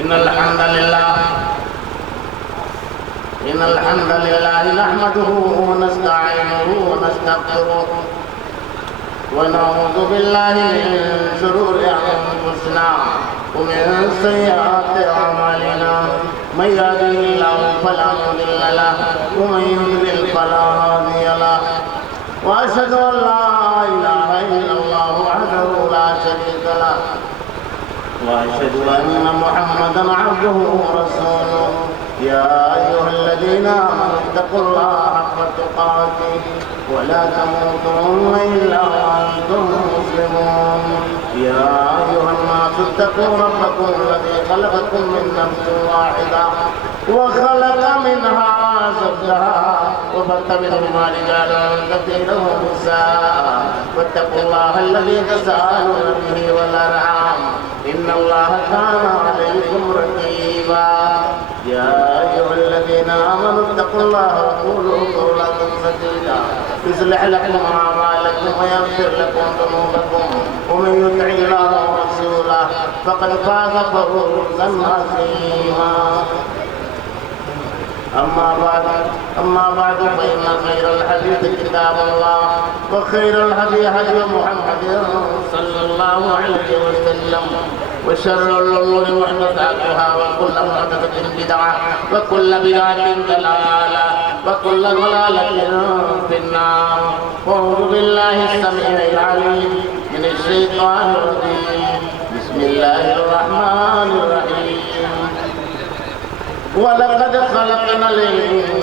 إن الحمد لله نحمده ونستعينه ونستغفره ونعوذ بالله من شرور أنفسنا ومن سيئات أعمالنا من يهده الله فلا مضل له ومن يضلل فلا هادي له وأشهد أن لا إله إلا الله وحده لا شريك له وأشهد أن محمدا عبده ورسوله يا أيها الذين آمنوا اتقوا الله حق تقاته ولا تموتن إلا وأنتم مسلمون يا أيها الناس اتقوا ربكم الذي خلقكم من نفس واحدة وخلق منها زوجها وبث منهما رجالا كثيرا ونساء واتقوا الله الذي تساءلون به والأرحام إن الله كان عليكم رقيبا يا أيها الذين آمنوا اتقوا الله وقولوا قولا سديدا يصلح لكم أعمالكم ويغفر لكم ذنوبكم ومن يطع الله ورسوله فقد فاز فوزا عظيما أما بعد فإن خير الحديث كتاب الله وخير الهدي هدي محمد صلى الله عليه وسلم وشر الأمور محدثاتها وكل محدثة بدعة وكل بدعة ضلالة وكل ضلالة في النار أعوذ بالله السميع العليم من الشيطان الرجيم بسم الله الرحمن الرحيم وَلَقَدْ خَلَقْنَا الْإِنسَانَ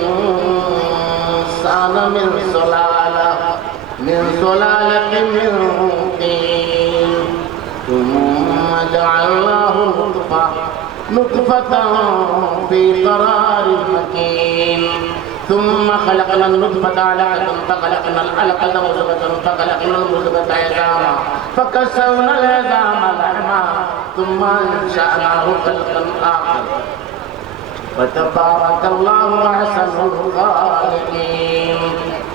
مِنْ سُلَالَةٍ مِنْ طِينٍ ثُمَّ جَعَلْنَاهُ نُطْفَةً فِي قَرَارٍ مَكِينٍ ثُمَّ خَلَقْنَا النُّطْفَةَ عَلَقَةً فَخَلَقْنَا الْعَلَقَةَ مُضْغَةً فَخَلَقْنَا الْمُضْغَةَ عِظَامًا فَكَسَوْنَا الْعِظَامَ لَحْمًا ثُمَّ أَنشَأْنَاهُ خَلْقًا آخَرَ فتبارك الله أحسن الخالقين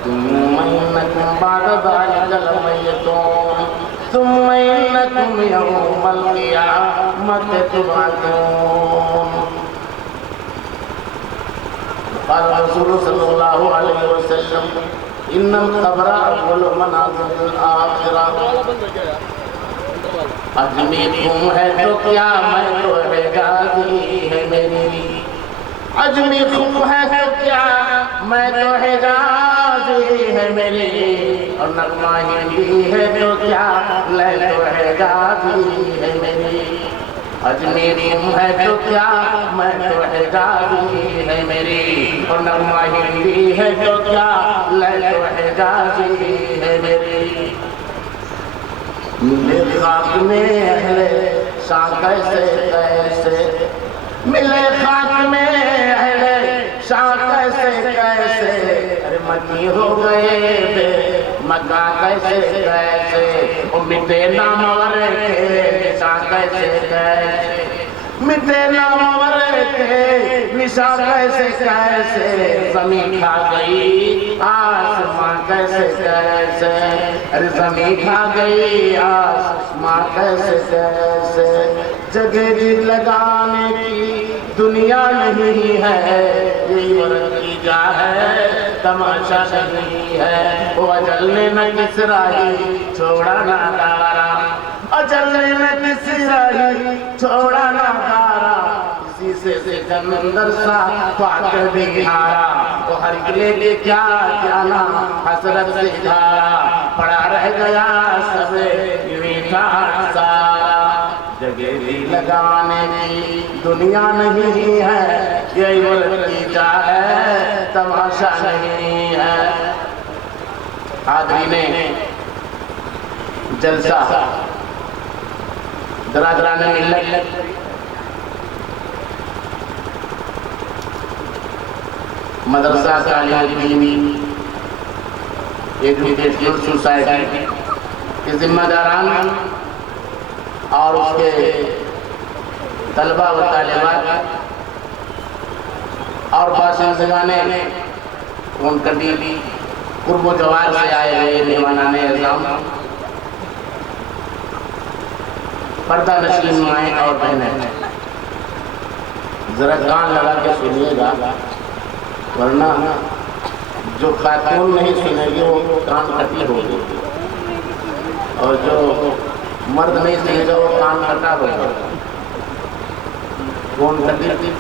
ثم إنكم بعد ذلك لميتون ثم إنكم يوم القيامة تبعثون قال الرسول صلى الله عليه وسلم إن القبر أول منازل الآخرة آدمی تم ہے تو کیا میں تو حجازی ہے میری عجمی خم ہے تو کیا میں تو حجازی ہے میری اور نغمہ ہندی ہے تو کیا لے تو حجازی ہے میری عجمی خم ہے تو کیا میں تو حجازی ہے میری اور نغمہ ہندی ہے تو کیا لے تو حجازی ہے میری ملے خاک میں اہل شاہ کیسے کیسے ملے خاک میں اہل شاہ کیسے کیسے ارے مکی ہو گئے بے مکہ کیسے کیسے مٹے نامور کے نشاں کیسے کیسے مٹے نامور کے نشاں کیسے کیسے زمین کھا گئی آسمان کیسے کیسے ارے زمین کھا گئی آسمان کیسے کیسے جگہ لگانے کی دنیا نہیں ہے یہی ورد کی جا ہے تماشا نہیں ہے وہ اجل نے نہ کس راہی چھوڑا نہ دارا اجل نے نہ کس راہی چھوڑا نہ دارا اسی سے سکندر سا فاتح بھی ہارا وہ ہر گلے لے کیا جانا حسرت سے دھارا پڑا رہ گیا سب میٹھا سارا جگہ بھی لگانے کی دنیا نہیں ہے یہی ورد کی جا ہے تماشا نہیں ہے حاضرین جلسہ برادران ملت مدرسہ تعلیم دینی ایجوکیشنل سوسائٹی کے ذمہ داران اور اس کے طلبہ و طالبات اور باشندگان ان کٹی قرب و جوار سے آئے ہوئے مہمانان اعظام پردہ نشین مائیں اور بہنیں ذرا کان لگا کے سنیے گا، ورنہ جو خاتون نہیں سنے گی وہ کان کٹی ہوگی، اور جو مرد نہیں سنے گا وہ کان کٹا ہوگا۔ کون کٹی؟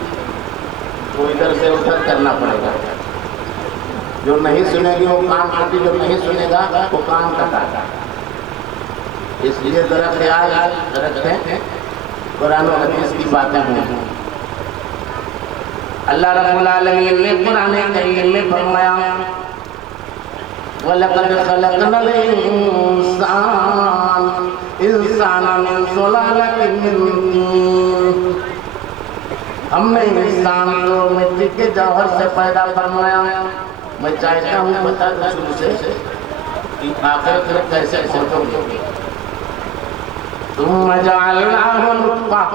وہ ادھر سے ادھر کرنا پڑے گا۔ جو نہیں سنے گی وہ کان کٹی، جو نہیں سنے گا وہ کان کٹا۔ اس لیے ذرا خیال رکھیں، قرآن و حدیث کی باتیں ہیں۔ اللہ رب العالمین نے قرآن کریم میں فرمایا وَلَقَدْ خَلَقْنَا الْإِنسَانَ مِنْ سُلَالَةٍ مِّن طِينٍ، ہم نے انسان کو مٹی کے جوہر سے پیدا فرمایا۔ میں چاہتا ہوں بتا دوں شروع سے کہ آخرت میں کیسے پہنچو گے۔ ثم جعلناه نطفة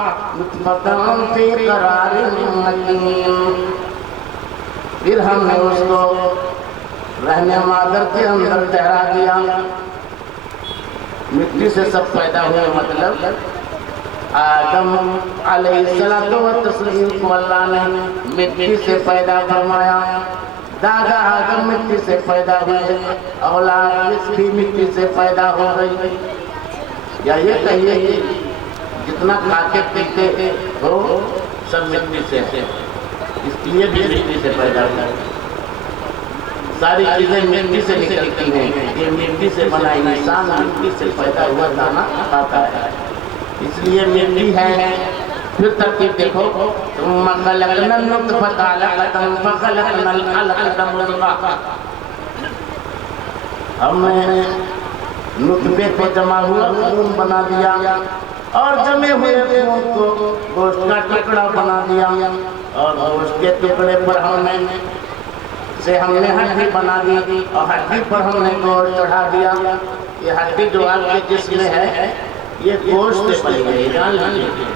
في قرار مكين، پھر ہم نے اس کو رحم مادر کے اندر ٹھہرا دیا۔ مٹی سے سب پیدا ہوئے، مطلب آدم علیہ الصلوۃ والتسلیم کو اللہ نے مٹی سے پیدا فرمایا۔ دادا آدم مٹی سے پیدا ہوئے، اولاد بھی مٹی سے پیدا ہو گئی۔ یا یہ کہیے کہ جتنا کھاتے پیتے ہو سب مٹی سے ہے، اس لیے بھی مٹی سے پیدا ہوتا ہے۔ ساری چیزیں مٹی سے نکلتی ہیں، یہ مٹی سے بنا انسان مٹی سے پیدا ہوا دانا کھاتا ہے، اس لیے مٹی ہے۔ پھر ترتیب دیکھو، ثم خلقنا النطفة علقة فخلقنا العلقة مضغة، ہم نے نطفے کو جمع ہوا خون بنا دیا، اور جمے ہوئے خون کو گوشت کا ٹکڑا بنا دیا، اور گوشت کے ٹکڑے پر ہم نے ہڈی بنا دی، اور ہڈی پر ہم نے گوشت چڑھا دیا۔ یہ ہڈی جو آپ کے جسم میں ہے یہ گوشت سے بنی ہے، جان لیجیے۔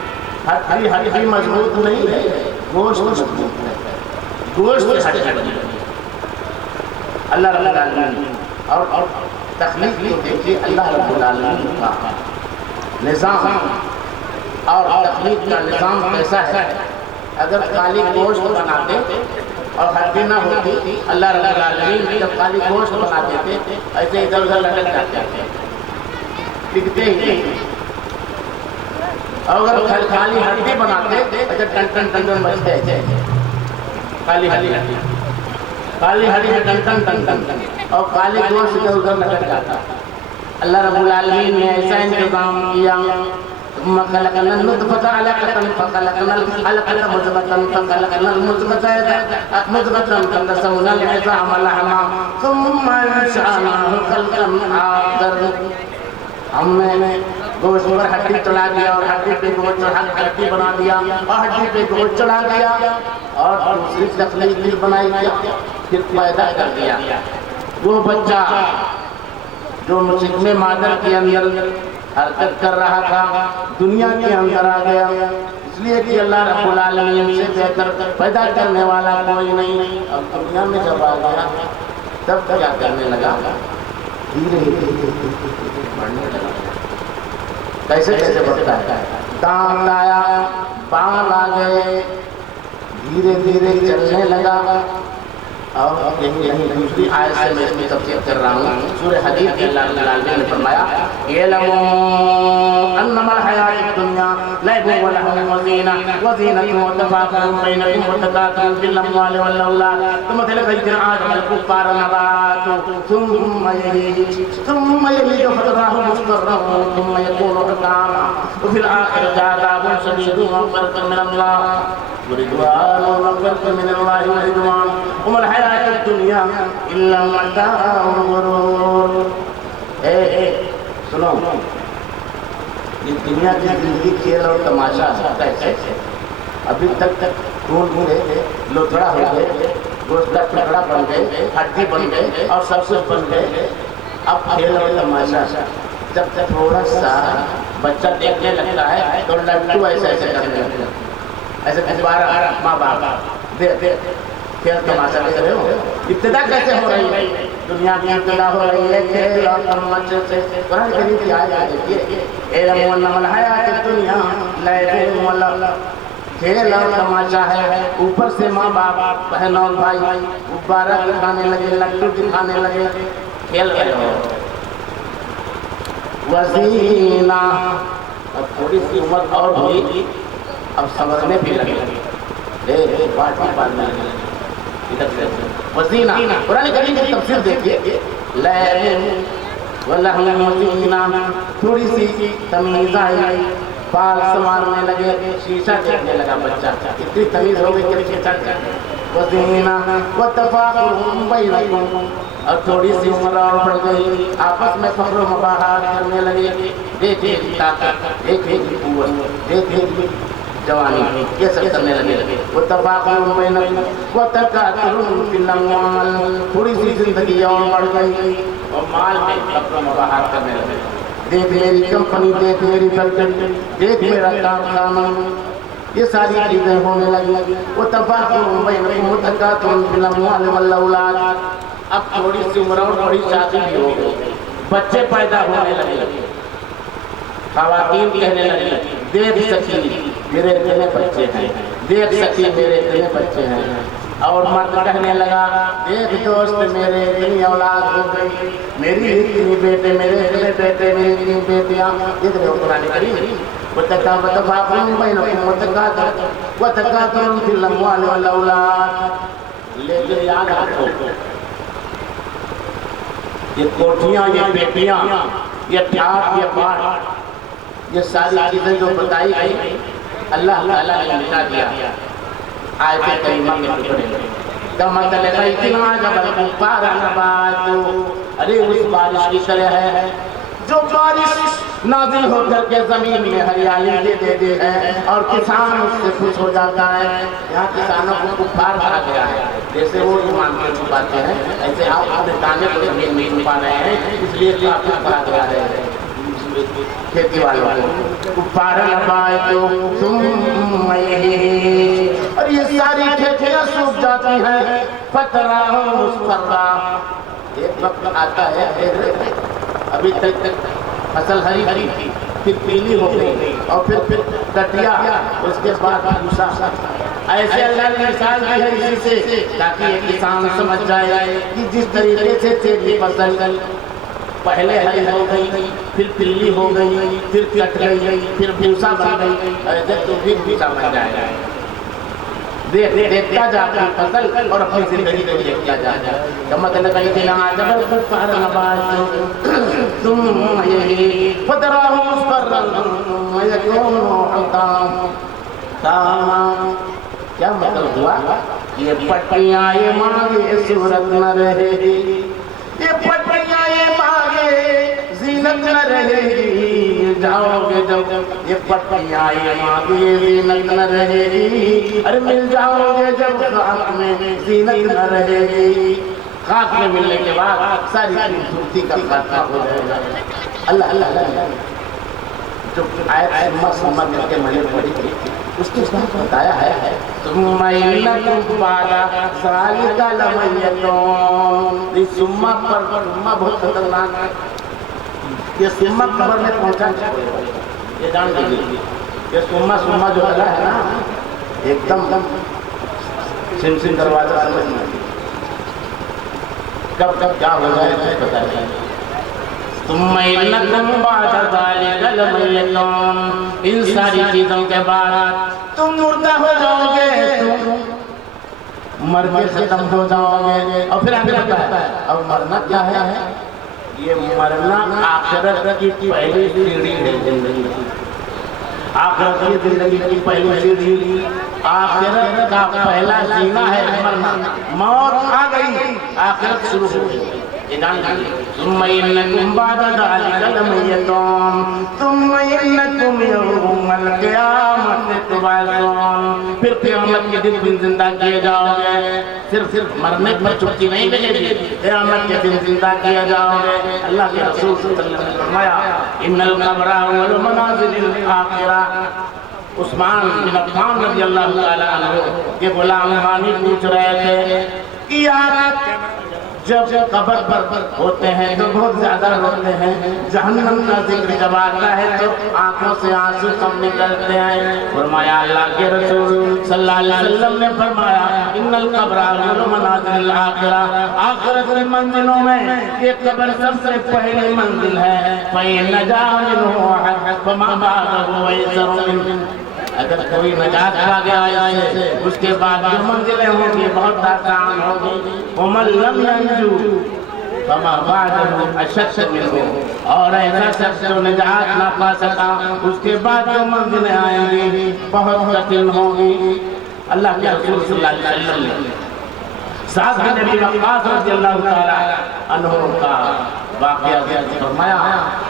ہڈی مضبوط نہیں ہے، گوشت مضبوط ہے، گوشت سے ہڈی بنی ہے۔ اللہ رب العالمین اور تخلیق کو دیکھیے، اللہ رب العالمین کا نظام اور تخلیق کا نظام کیسا ہے۔ اگر خالی گوشت بناتے اور ہڈی نہ ہوتی، اللہ رب العالمین جب خالی گوشت بناتے تھے ایسے ادھر ادھر لٹک جاتے تھے، ٹکتے ہی نہیں۔ اور اگر خالی ہڈی بناتے ایسے ٹن ٹن ٹن ٹن بجتے تھے، خالی ہڈی میں ٹن ٹن ٹن ٹن، اور خالی گوشت ادھر ادھر لٹک جاتا۔ اللہ رب العالمین نے ایسا انتظام کیا، ثم خلقنا النطفة علقة فخلقنا العلقة مضغة فخلقنا المضغة مضغة فكسونا العظام لحما ثم انشأناه خلقا آخر، ہم نے گوشت پر ہڈی چڑھا دیا، اور ہڈی پہ گوشت چڑھا کے ہڈی بنا دیا، اور ہڈی پہ گوشت چڑھا دیا، اور دوسری تخلیق بھی بنائی دیا، پھر پیدا کر دیا۔ وہ بچہ جو مشکم مادر کے اندر حرکت کر رہا تھا دنیا کے اندر آ گیا، اس لیے کہ اللہ رب العالمین سے بہتر پیدا کرنے والا کوئی نہیں۔ اب دنیا میں جب آ گیا تب کیا کرنے لگا، دھیرے دھیرے بڑھنے لگا۔ کیسے کیسے بڑھتا ہے؟ دانت آیا، بال آ گئے، دھیرے دھیرے چلنے لگا۔ اور یہی دوسری آیت سے میں اس میں تفسیر کر رہا ہوں، سورہ حدید کے اللہ رب العالمین نے فرمایا اعلموا انما الحیاۃ الدنیا لعب ولهو وزینۃ وتفاخر بینکم وتکاثر فی الاموال والاولاد کمثل غیث اعجب الکفار نباتہ ثم یہیج فتراه مصفرا ثم یکون حطاما وفی الآخرۃ عذاب شدید ومغفرۃ من اللہ ورضوان ومغفرۃ من اللہ ورضوان وما الحیاۃ الدنیا الا متاع الغرور۔ سنو، یہ دنیا کی زندگی کھیل اور تماشا ہے۔ ابھی تک خون ہوئے، لوتھڑا ہو گئے، گوشت کا ٹکڑا بن گئے، ہڈی بن گئے، اور سب کچھ بن گئے۔ اب کھیل اور تماشا، جب تک تھوڑا سا بچہ دیکھنے لگتا ہے تو لڈو ایسے ایسے کرنے لگتا ہے، ایسے دوبارہ ماں باپ کھیل تماشا دیکھ رہے ہو۔ ابتدا کیسے ہو رہی ہے؟ دنیا کی ابتدا ہو رہی ہے کھیل اور تماشے سے۔ قرآن کریم کی آیت دیکھیے، اعلموا انما الحیاۃ الدنیا لعب ولہو، کھیل اور تماشا ہے. اوپر سے ماں باپ بہن اور بھائی غبارہ دکھانے لگے, لڈو دکھانے لگے, کھیل رہے ہو. وزینہ, اب تھوڑی سی عمر اور ہوئی, اب سمجھنے بھی لگے, وزینہ. قرآن کریم کی تفسیر دیکھیے, تھوڑی سی تمیز آئی, بال سنوارنے لگے, شیشہ دیکھنے لگا بچہ, اتنی تمیز ہو گئی کہ شیشہ دیکھنے. وزینہ وتفاخر بینکم, اور تھوڑی سی عمر اور بڑھ گئی, آپس میں فخر و مباحث کرنے لگے, دیکھے کی طاقت, دیکھے کی قوت, دیکھے کی جوانی, یہ سب کرنے لگے. وتفاخر بینکم وتکاثر فی الاموال, تھوڑی سی زندگی اور بڑھ گئی اور مال میں فخر و مباحث کرنے لگے. دیکھ میری کمپنی, دیکھ میری فیکٹری, دیکھ میرا کارخانہ, یہ ساری چیزیں ہونے لگی. وتفاخر بینکم وتکاثر فی الاموال والاولاد, اب تھوڑی سی عمر اور بڑی شادی بھی ہو گئی, بچے پیدا ہونے لگے. خواتین کہنے لگی, دیکھ سکی میرے اتنے بچے ہیں, دیکھ سکی میرے اتنے بچے ہیں. اور مرد کہنے لگا, دیکھ دوست میرے اتنی اولاد ہو گئی, میری اتنی بیٹے, میرے اتنے بیٹے, میری اتنی بیٹیاں. یہ دیکھو قرآن کریم, وتفاخر بینکم وتکاثر فی الاموال والاولاد. لیکن یاد رکھو, یہ کوٹھیاں, یہ بیٹیاں, یہ ٹھاٹ, یہ باٹ, یہ ساری چیزیں جو بتائی گئی, اللہ تعالیٰ نے مٹا دیا آیت کریمہ کے ٹکڑے میں. کمثل غیث اعجب الکفار نباتہ, ارے اس بارش کی طرح ہے جو بارش نازل ہو کر کے زمین میں ہریالی دے دیتی ہے اور کسان اس سے خوش ہو جاتا ہے. یہاں کسانوں کو کفار کہا گیا ہے, جیسے وہ ایمان کو چھپاتے ہیں ایسے آپ اپنے دانے کو زمین میں چھپا رہے ہیں, اس لیے کافر کہا گیا ہے کھیتی والوں کو. کفار نباتہ ثم یہیج, اور یہ ساری کھیتیاں سوکھ جاتی ہیں. فتراہ مصفرا, ایک وقت آتا ہے ابھی تک فصل ہری ہری تھی, پھر پیلی ہو گئی اور پھر کٹیا, اس کے بعد بھوسا. ایسے اللہ نے مثال دی ہے اسی سے, تاکہ یہ کسان سمجھ جائے کہ جس طریقے سے تیری فصل پہلے ہری ہو گئی, پھر پیلی ہو گئی, پھر کٹ گئی, پھر بھوسا بن گئی, ایسے تو پھر بھوسا بن جائے. دیکھتا جا اپنی فصل اور اپنی زندگی کو دیکھتا جا. کمثل غیث اعجب الکفار نباتہ ثم یہیج فتراہ مصفرا ثم یکون حطاما. کیا مطلب ہوا؟ یہ پٹیاں یہ مانگے صورت نہ رہے گی, یہ پٹیاں یہ مانگے زینت نہ رہے گی. جاؤ گے جب یہ پٹیاں یہ مانگے زینت نہ رہے گی, ارے مل جاؤ گے جب خاک میں زینت نہ رہے گی. خاک میں ملنے کے بعد ساری خوبصورتی کا خاتمہ ہو جائے گا. اللہ اللہ اللہ, جو آیت سمت کر کے میں نے پڑھی تھی اس کے ساتھ بتایا ہے ثم انکم بعد ذلک لمیتون. یہ ثم پر ثم بہت خطرناک ہے, یہ ثم قبر میں پہنچا چکے, یہ جان لیجیے. یہ ثم جو چلا ہے نا, ایک دم سم دروازہ سمجھنا, کب کیا ہو جائے تو پتہ نہیں. ثم انکم بعد ذلک لمیتون, ان ساری چیزوں کے بعد تم مردہ ہو جاؤ گے, تم مر کے ختم ہو جاؤ گے. اور پھر آگے بتایا ہے اب مرنا کیا ہے, یہ مرنا آخرت کی پہلی سیڑھی ہے زندگی کی. آخرت کی زندگی کی پہلی سیڑھی, آخرت کا پہلا زینہ ہے مرنا. موت آ گئی, آخرت شروع ہو گئی. ثم انکم بعد ذلک لمیتون ثم انکم یوم القیامت تبعثون. پھر قیامت کے دن زندہ کیے جاؤ گے. صرف مرنے پر چھٹی نہیں ملے گی, قیامت کے دن زندہ کیے جاؤ گے. اللہ کے رسول صلی اللہ علیہ وسلم نے فرمایا ان القبر اول منازل الاخرہ. عثمان بن عفان رضی اللہ تعالی عنہ کے غلام غانی پوچھ رہے تھے کہ جب قبر پر ہوتے ہیں تو بہت زیادہ روتے ہیں، جہنم کا ذکر جب آتا ہے تو آنکھوں سے آنسو کم نکلتے ہیں۔ فرمایا اللہ کے رسول صلی اللہ علیہ وسلم نے فرمایا ان القبر اول منازل الآخرہ، آخرت کی منزلوں میں یہ قبر سب سے پہلی منزل ہے۔ فَإِنْ نَجَا مِنْهُ أَحَدٌ فَمَا بَعْدَهُ أَيْسَرُ مِنْهُ، اگر کوئی نجات پا گیا اسے اس کے بعد جو منزلیں ہوں گی بہت آسان ہوگی۔ وَمَن لَّمْ يَنْجُو فَمَا بَعْدَهُ أَشَدُّ مِنْهُ، اور ایسا شخص جو نجات نہ پا سکا اس کے بعد جو منزلیں آئیں گی بہت کٹھن ہوں گی۔ اللہ کے رسول صلی اللہ علیہ وسلم نے سعد بن ابی وقاص رضی اللہ تعالی عنہ کا واقعہ ذکر فرمایا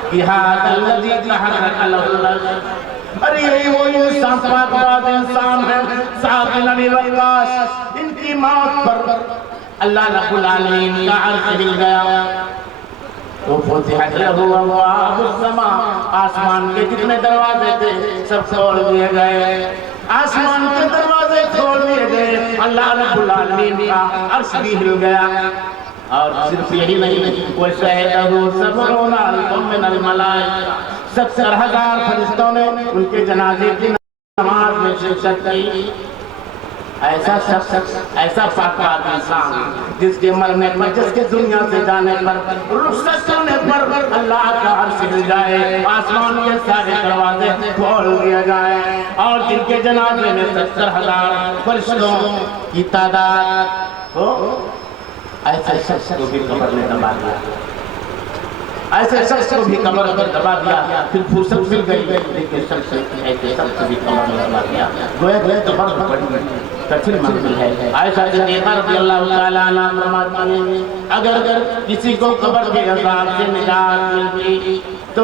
کہ هَذَا الَّذِي تَحَرَّكَ لَهُ الْأَرْضُ، ارے یہی وہ انسان پاک باز انسان ہے سعد بن ابی وقاص، ان کی موت پر اللہ رب العالمین کا عرش ہل گیا۔ تو فتحت لہ ابواب السماء، آسمان کے جتنے دروازے تھے سب کھول دیے گئے، آسمان کے دروازے کھول دیے گئے، اللہ رب العالمین کا عرش بھی ہل گیا۔ اور صرف یہی نہیں، وَشَهِدَهُ سَبْعُونَ أَلْفٌ مِّنَ الْمَلَائِكَةِ، 70,000 فرشتوں نے ان کے جنازے کی نماز میں شرکت کی۔ ایسا شخص، ایسا پاک انسان جس کے مرنے پر، جس کے دنیا سے جانے پر، رخصت ہونے پر اللہ کا عرش ہل جائے، آسمان کے سارے دروازے کھول دیے جائیں، اور جن کے جنازے میں 70,000 فرشتوں کی تعداد ہو، ایسے شخص کو بھی قبر میں دبا دیا، ایسے شخص کو بھی قبر میں دبا دیا۔ پھر فرصت مل گئی ایک شخص ایسے شخص کو بھی قبر میں دبا دیا۔ گویا قبر بڑی کٹھن منزل ہے۔ عائشہ صدیقہ رضی اللہ تعالیٰ عنہا فرماتی ہیں اگر کسی کو قبر کے عذاب سے نجات ملتی تو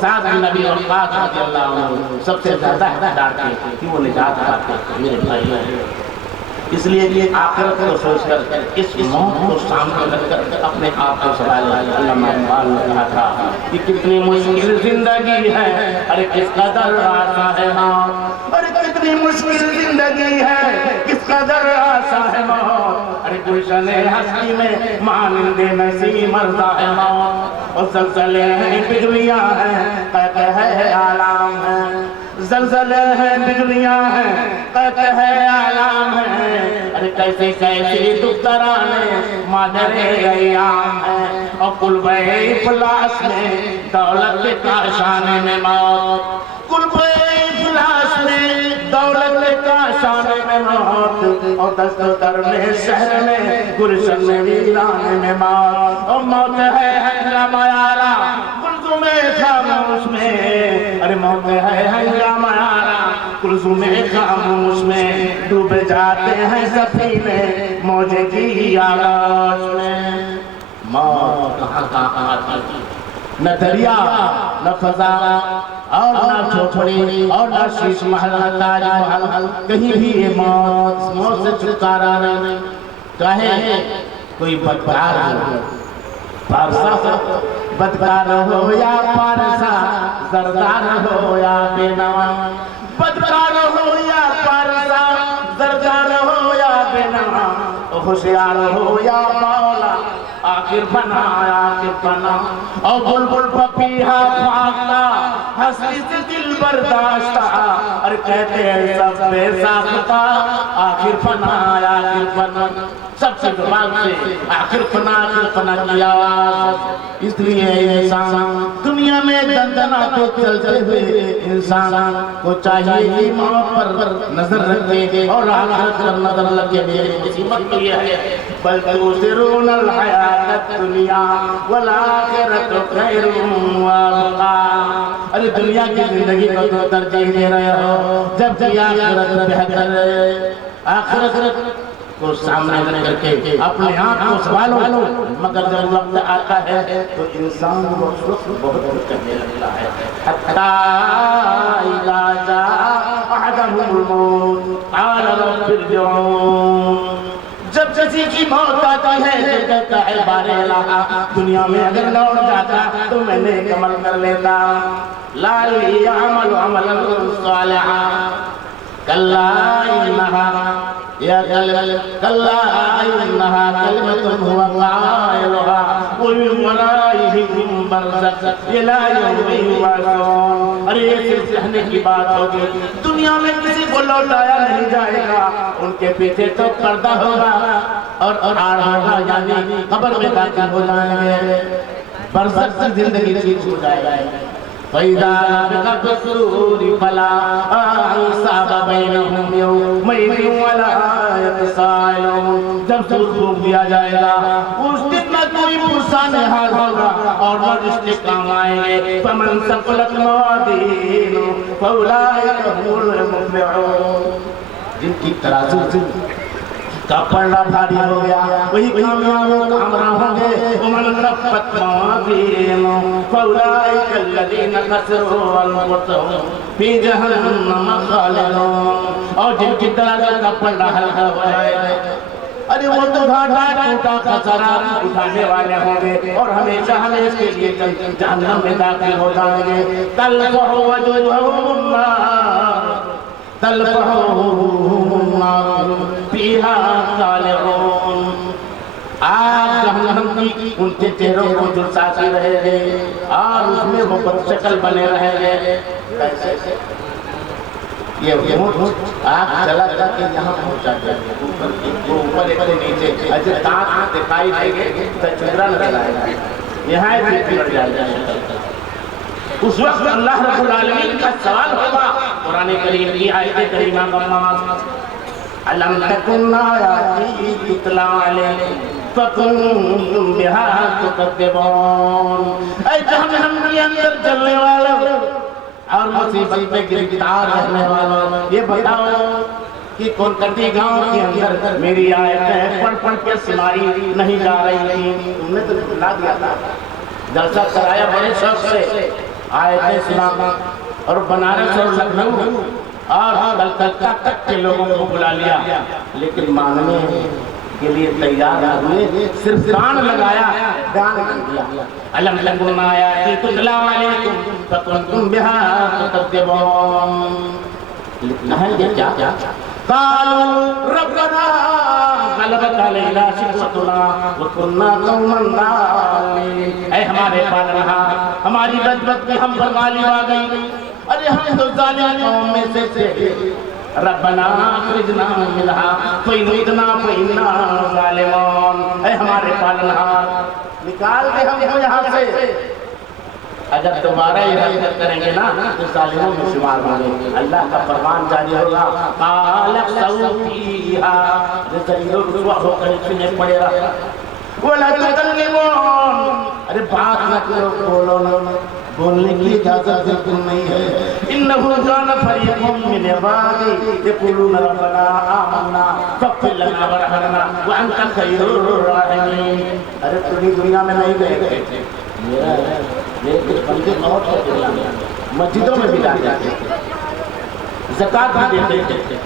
سعد بن ابی وقاص رضی اللہ عنہ سب سے زیادہ حقدار تھے کہ وہ نجات پاتے۔ میرے بھائی، اس لیے آخرت کو سوچ کر اس موت کو سامنے رکھ کر اپنے آپ کو سوال علامہ اقبال نے کہا تھا کہ کتنی مشکل زندگی ہے، ارے کس قدر آسان ہے موت، ارے کتنی مشکل زندگی ہے، کس قدر آسان ہے موت، ارے گلشن ہستی میں مانند نسیم مرضا ہے موت، اور زلزلے ہیں بجلیاں ہیں قہقہے آلام ہیں، زلزلے ہیں بجلیاں ہیں قہقہے آلام ہیں، ارے کیسے کیسے دخترانے مادر ایام ہیں، اور قلبِ افلاس میں دولت کے کاشانے میں موت، قلبِ افلاس میں دولت کے کاشانے میں موت، اور دست در میں شہر میں گلشن میں ویرانے میں موت، اور موت ہے ہنگامہ آرا کلثوم خاموش میں، ارے موت ہے ہنگامہ آرا کلثوم خاموش میں، ڈوبے جاتے ہیں سفینے موجے کی آغاز میں۔ موت کہاں کہاں آتی، نہ دریا نہ فضا اور نہ چھوپڑی اور نہ شیش محل نہ تاج محل، کہیں بھی یہ موت سے چھٹکارا نہیں۔ چاہے کوئی بدکار ہو، پارسا ہو، بدکار ہو یا پارسا، زردار ہو یا بے نوا، بدکار ہو یا پارسا، زردار ہو یا بے نوا، ہوشیار ہو یا مولا، آخر بنا آخر بنا، اور بلبل پپیہا پھاگتا ہستی سے دل برداشتا، اور کہتے ہیں سب بے ساختہ آخر فنا آخر فنا، سب سے دماغ سے آخر فنا کی آواز۔ اس لیے انسان دنیا میں دندنا تو چلتے ہوئے انسان کو چاہیے کہ موت پر نظر رکھے اور آخرت پر نظر لگے۔ میری قسمت یہ ہے بل تؤثرون الحیات الدنیا والآخرۃ خیر وابقیٰ، ارے دنیا کی زندگی کو تو ترجیح دے رہے ہو جبکہ آخرت بہتر ہے۔ آخرت کو سامنے کر کے اپنے آپ کو سنبھالو، مگر جب وقت آتا ہے تو انسان وقت بہت کچھ کرنے لگتا ہے۔ حتی اذا جاء احدهم الموت قال رب ارجعون، جب کسی کی موت آتی ہے تو کہتا ہے بارے الہ، دنیا میں اگر لوٹ جاتا تو میں نیک عمل کر لیتا، لعلی اعمل عملا صالحا کلا انہا یا کلا انہا کلمۃ هو قائلها ومن ورائہم برزخ الی یوم یبعثون۔ ارے یہ صرف کہنے کی بات ہوگی، دنیا میں کسی کو لوٹایا نہیں جائے گا، ان کے پیچھے تو پردہ ہوگا اور آڑ ہوگا، یعنی قبر میں داخل ہو جائیں گے، برزخ کی زندگی چیز ہو جائے گا۔ فَإِذَا نُفِخَ فِي الصُّورِ فَلَا أَنْسَابَ بَيْنَهُمْ يَوْمَئِذٍ وَلَا يَتَسَاءَلُونَ۔ جب سور پھونک دیا جائے گا اس دن نہ کوئی پرسان حال ہوگا اور نہ رشتے کام آئیں گے۔ فَمَنْ ثَقُلَتْ مَوَازِينُهُ فَأُولَئِكَ هُمُ الْمُفْلِحُونَ۔ جن کی ترازو کا پڑھنا بھاری ہو گیا وہی کامیاب و کامران ہوں گے۔ وَمَنْ خَفَّتْ مَوَازِينُهُ فَأُولَئِكَ الَّذِينَ خَسِرُوا أَنفُسَهُمْ فِي جَهَنَّمَ خَالِدُونَ۔ اور جن کی ترازو کا پڑھنا ہلکا ہو جائے گا، ارے وہ تو گھاٹا ٹوٹا خسارہ اٹھانے والے ہوں گے اور ہمیشہ ہمیشہ کے لیے جہنم میں داخل ہو جائیں گے۔ تَلْفَحُ وُجُوهَهُمُ النَّارُ تَلْفَحُهُمُ النَّارُ فِيهَا صَالِحُونَ۔ آگ جہنم کی ان کے چہروں کو جھلساتی رہے گے اور اس میں وہ بدشکل بنے رہے گے۔ یہ آگ جلا جا کے یہاں پہنچا گیا، اوپر ایک نیچے اجر دانت دکھائی دے گے تو چہرہ نظر آئے گا، یہاں ایک بڑھ جائے گا۔ اس وقت اللہ رب العالمین کا سوال ہوگا۔ قرآن کریم کی آیت کریمہ کا نماز أَلَمْ تَكُنْ آيَاتِي تُتْلَىٰ عَلَيْكُمْ فَكُنْتُمْ بِهَا تُكَذِّبُونَ۔ اے جہنم کے اندر جلنے والوں اور مصیبت میں گرفتار رہنے والوں، یہ بتاؤ کہ کونکٹی گاؤں کے اندر میری آیتیں پڑھ پڑھ کے سنائی نہیں جا رہی تھی، تم نے تو بلا دیا تھا، جلسہ کرایا بڑے شوق سے، آیتیں سنا اور بنارس اور لکھنؤ اور کلکتہ تک کے لوگوں کو بلا لیا، لیکن ماننے کے لیے تیار ہوئے، صرف کان لگایا، کان دیا۔ أَلَمْ تَكُنْ آيَاتِي تُتْلَىٰ عَلَيْكُمْ فَكُنْتُمْ بِهَا تُكَذِّبُونَ۔ لکھنا ہے یہ کیا؟ قَالُوا رَبَّنَا غَلَبَتْ عَلَيْنَا شِقْوَتُنَا وَكُنَّا قَوْمًا ضَالِّينَ۔ اے ہمارے پالنہار، ہماری بدبختی ہم پر غالب آ گئی، ارے ہم تو ظالم قوم میں سے تھے۔ ربنا اخرجنا منها فإن عدنا فإنا ظالمون۔ اے ہمارے پالنہار، نکال دے ہم کو یہاں سے، اگر دوبارہ حرکت کریں گے نا تو ظالموں میں شمار ہوں گے۔ اللہ کا فرمان جاری ہوگا، قال اخسئوا فيها، ذلیل رسوا ہو کر اس میں پڑے رہا، ولا تكلمون، ارے بات نہ کرو، بولو نہ، بولنے کی اجازت بالکل نہیں ہے۔ انه كان فريق من عبادي يقولون ربنا آمنا فاغفر لنا وارحمنا وانت خير الراحمين۔ ارے پوری دنیا میں نہیں گئے تھے، میرے کچھ بندے بہت سے دنیا میں مسجدوں میں بھی جاتے تھے، زکات بھی دیتے تھے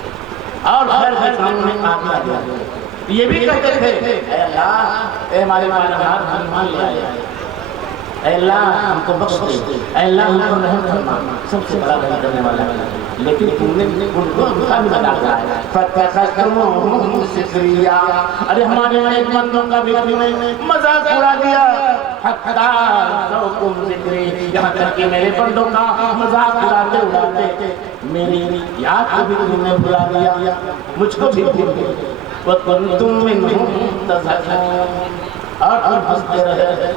اور خیر کے کاموں میں آگے آتے تھے، یہ بھی کہتے تھے اے اللہ، اے ہمارے پالنہار، ہم مان لے آئے، اے اللہ ہم کو بخش دے، اے اللہ ہم کو رحم کرنا، سب سے بڑا رحم کرنے والا ہے، لیکن تم نے ان کو مقابل بنا کر آیا۔ فَاتَّخَذْتُمُوهُمْ سِخْرِيًّا، ارے ہمارے ایک بندوں کا بھی تم نے مذاق اڑا دیا، حَتَّىٰ أَنسَوْكُمْ ذِكْرِي، یہاں تک کہ میرے بندوں کا مذاق اڑاتے اڑاتے میری یاد کو بھی تم نے بھلا دیا، مجھ کو بھی بھول گئے۔ وَكُنْتُمْ مِنْهُمْ تَضْحَكُونَ، اور تم ہنستے رہے،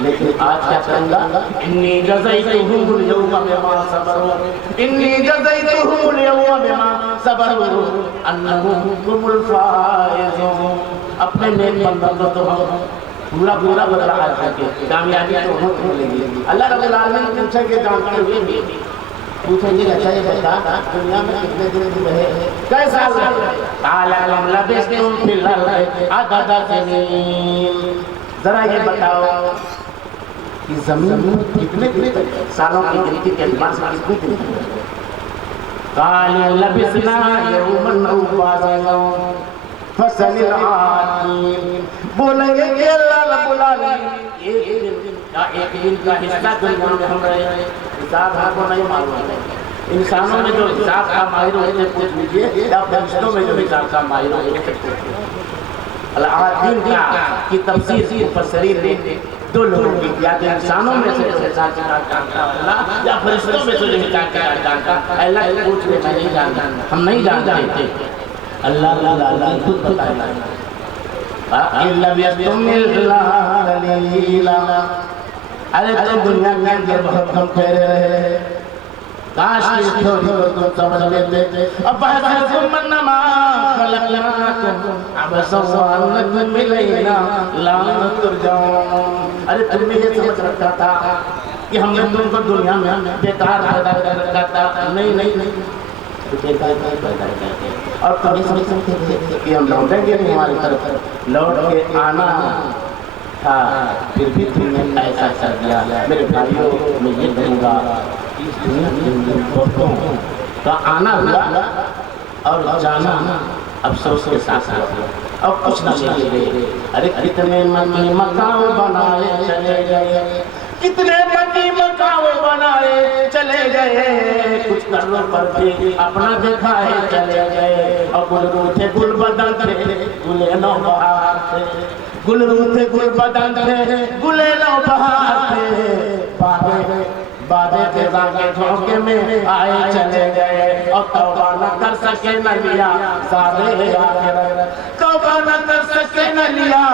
لیکن آج کیا کہوں گا، انی جزیتہم اليوم بما صبروا، انی جزیتہم اليوم بما صبروا انہم هم الفائزون۔ اپنے نیک بندوں کو تو ہم پورا بدلہ آ سکے، کامیابی تو ہم کو ملے گی۔ اللہ رب العالمین پوچھیں گے جانتے ہوئے بھی، پوچھیں گے اچھا یہ بتا دنیا میں کتنے دن رہے، کیسا رہے؟ قال لم لبثتم فی الارض عدد سنین، ذرا یہ بتاؤ کہ زمین کتنے سالوں کی گنتی کے اعتبار سے کتنے دن ہے؟ قالوا لبثنا یوما او بعض یوم فسل العادین، بولیں گے کہ اللہ رب العالمین ایک دن کا حصہ دنیا میں ہم رہے، حساب ہم کو نہیں معلوم ہے، انسانوں میں جو حساب کا ماہر ہوتے پوچھ لیجیے یا فرشتوں میں جو حساب کا ماہر ہوتے العادین کی تفسیر مفسرین نے دو لوگوں کی کیا کہ انسانوں میں سے جو حساب کتاب جانتا اللہ یا فرشتوں میں سے جو حساب کتاب جانتا اللہ کو پوچھ لے میں نہیں جانتا ہم نہیں جانتے اللہ خود بتائے فَإِن لَّمْ يَسْتُمِ اللَّهَ قَلِيلًا ارے تو دنیا کے اندر بہت کم ٹھہرے رہے کاش اس تھوڑی کو تم سمجھ لیتے أَفَحَسِبْتُمْ أَنَّمَا خَلَقْنَاكُمْ عَبَثًا وَأَنَّكُمْ إِلَيْنَا لَا تُرْجَعُونَ ارے تم نے یہ سمجھ رکھا تھا کہ ہم نے تم کو دنیا میں بیکار پیدا کر رکھا تھا نہیں اور کبھی سمجھتے تھے کہ ہم لوٹیں گے نہیں ہماری طرف لوٹ کے آنا تھا پھر بھی تم نے ایسا کر دیا میرے بھائیوں میں یہ کہوں گا اس دنیا کے اندر بہتوں کا آنا ہوا اور جانا افسوس کے ساتھ اور کچھ نہ ملے گئے ارے کتنے مکی مکان بنائے چلے گئے کتنے مکی مکان بنائے چلے گئے کچھ کرنوں پر بھی اپنا دکھائے چلے گئے اور گل روٹھے گل بدن تھے گلے نو بہار تھے گل روٹھے گل بدن تھے گلے نو بہار تھے بادے کے زاگے جھونکے میں آئے چلے گئے اور توبہ نہ کر سکے نہ لیا سارے آخرت توبہ نہ کر سکے نہ لیا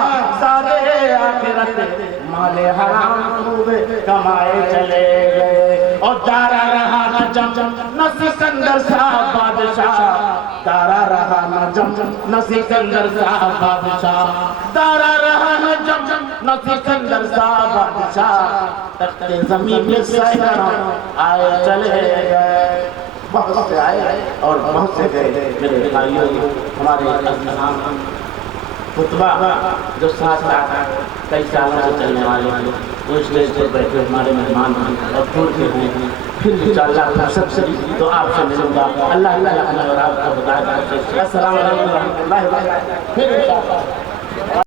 سارے آخرت مال حرام خوبے کمائے چلے گئے اور دارا رہا نہ جم نہ سکندر صاحب بادشاہ دارا رہا نہ جم نہ سکندر صاحب بادشاہ دارا رہا نہ جم نہ سکندر صاحب بادشاہ تخت زمین میں سیرا آئے چلے گئے بہت سے آئے اور بہت سے گئے میرے بھائیوں ہمارے اسلام خطبہ جو ساتھ کئی سالوں سے چلنے والے ہیں وہ اسٹیج پر بیٹھے ہمارے مہمان ہیں اور دور کے ہیں پھر انشاءاللہ سب سے تو آپ سے ملوں گا اللہ تعالیٰ اور آپ کو بتائے السلام علیکم ورحمۃ اللہ وبرکاتہ پھر انشاءاللہ